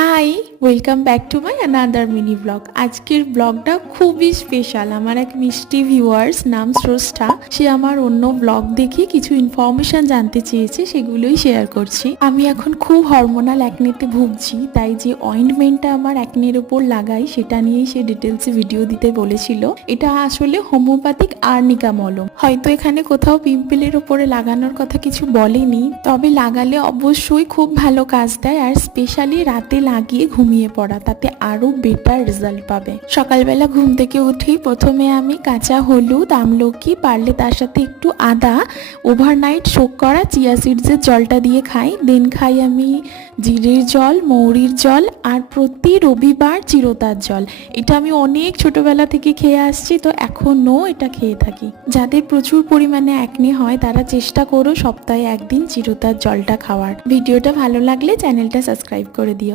High, welcome back to my another mini vlog. আজকের ব্লগটা খুবই স্পেশাল। আমার এক মিষ্টি ভিউয়ার্স নাম স্রষ্টা, সে আমার অন্য ব্লগ দেখে কিছু ইনফরমেশন জানতে চেয়েছে, সেগুলোই শেয়ার করছি। আমি এখন খুব হরমোনাল অ্যাকনেতে ভুগছি, তাই যে অয়েন্টমেন্টটা আমার অ্যাকনের ওপর লাগাই সেটা নিয়েই সে ডিটেলসে ভিডিও দিতে বলেছিল। এটা আসলে হোমিওপ্যাথিক আর্নিকা মলম। হয়তো এখানে কোথাও পিম্পলের ওপরে লাগানোর কথা কিছু বলেনি, তবে লাগালে অবশ্যই খুব ভালো কাজ দেয়, আর স্পেশালি রাতে লাগিয়ে ঘুমিয়ে পড়া, তাতে আরো বেটার রেজাল্ট পাবে। সকালবেলা ঘুম থেকে উঠেই প্রথমে আমি কাঁচা হলুদ, আমলকি, পারলে তার সাথে একটু আদা, ওভারনাইট সোক করা চিয়া সিডসের জলটা দিয়ে খাই। দেন খাই আমি জিরের জল, মৌরির জল, আর প্রতি রবিবার চিরতার জল। এটা আমি অনেক ছোটবেলা থেকে খেয়ে আসছি, তো এখনও এটা খেয়ে থাকি। যাদের প্রচুর পরিমাণে অ্যাকনে হয় তারা চেষ্টা করো সপ্তাহে একদিন চিরতার জলটা খাওয়ার। ভিডিওটা ভালো লাগলে চ্যানেলটা সাবস্ক্রাইব করে দিও।